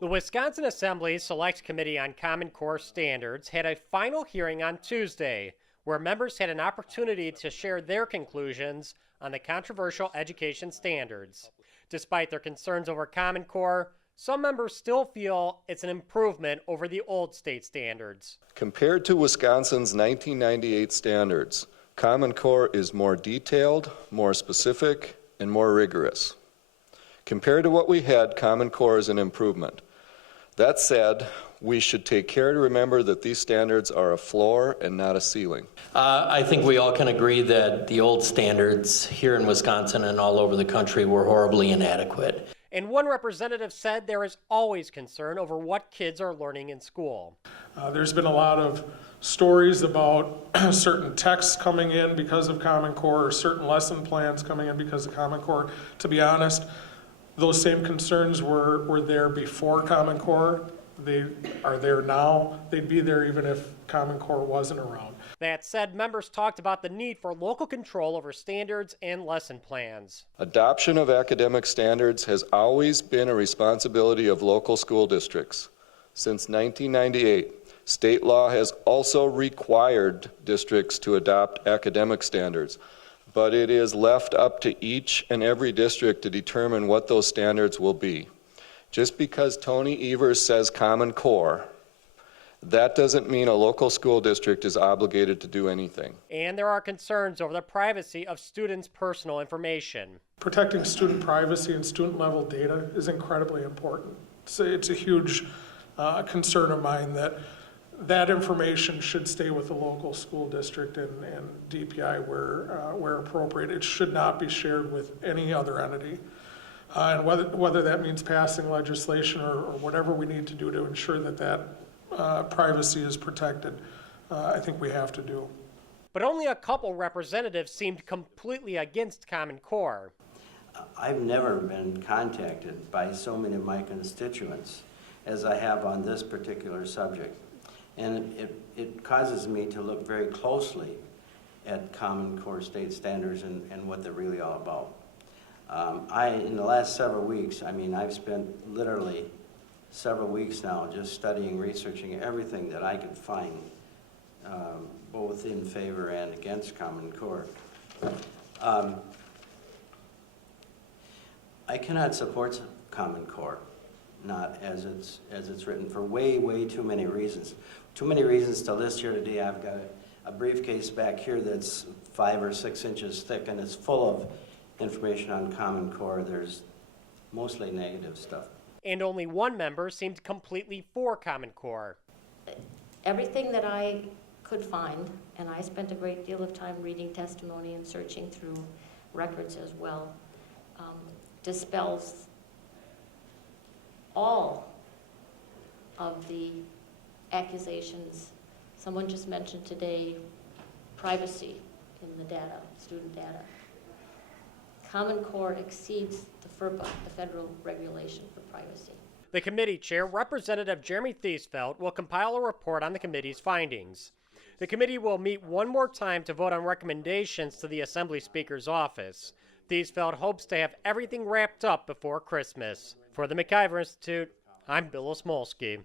The Wisconsin Assembly Select Committee on Common Core Standards had a final hearing on Tuesday, where members had an opportunity to share their conclusions on the controversial education standards. Despite their concerns over Common Core, some members still feel it's an improvement over the old state standards. Compared to Wisconsin's 1998 standards, Common Core is more detailed, more specific, and more rigorous. Compared to what we had, Common Core is an improvement. That said, we should take care to remember that these standards are a floor and not a ceiling. I think we all can agree that the old standards here in Wisconsin and all over the country were horribly inadequate. And one representative said there is always concern over what kids are learning in school. There's been a lot of stories about certain texts coming in because of Common Core or certain lesson plans coming in because of Common Core. To be honest, those same concerns were there before Common Core. They are there now. They'd be there even if Common Core wasn't around. That said, members talked about the need for local control over standards and lesson plans. Adoption of academic standards has always been a responsibility of local school districts. Since 1998, state law has also required districts to adopt academic standards, but it is left up to each and every district to determine what those standards will be. Just because Tony Evers says Common Core, that doesn't mean a local school district is obligated to do anything. And there are concerns over the privacy of students' personal information. Protecting student privacy and student level data is incredibly important. It's a huge concern of mine that information should stay with the local school district and DPI where appropriate. It should not be shared with any other entity. And whether that means passing legislation or whatever we need to do to ensure that privacy is protected, I think we have to do. But only a couple representatives seemed completely against Common Core. I've never been contacted by so many of my constituents as I have on this particular subject. And it causes me to look very closely at Common Core state standards and what they're really all about. In the last several weeks, I've spent literally several weeks now just studying, researching everything that I could find, both in favor and against Common Core. I cannot support Common Core, not as it's written, for way too many reasons. Too many reasons to list here today. I've got a briefcase back here that's 5 or 6 inches thick, and it's full of information on Common Core. There's mostly negative stuff. And only one member seemed completely for Common Core. Everything that I could find, and I spent a great deal of time reading testimony and searching through records as well, dispels all of the accusations. Someone just mentioned today privacy in the data, student data. Common Core exceeds the FERPA, the federal regulation for privacy. The committee chair, Representative Jeremy Thiesfeldt, will compile a report on the committee's findings. The committee will meet one more time to vote on recommendations to the Assembly Speaker's office. Thiesfeldt hopes to have everything wrapped up before Christmas. For the McIver Institute, I'm Bill Osmolsky.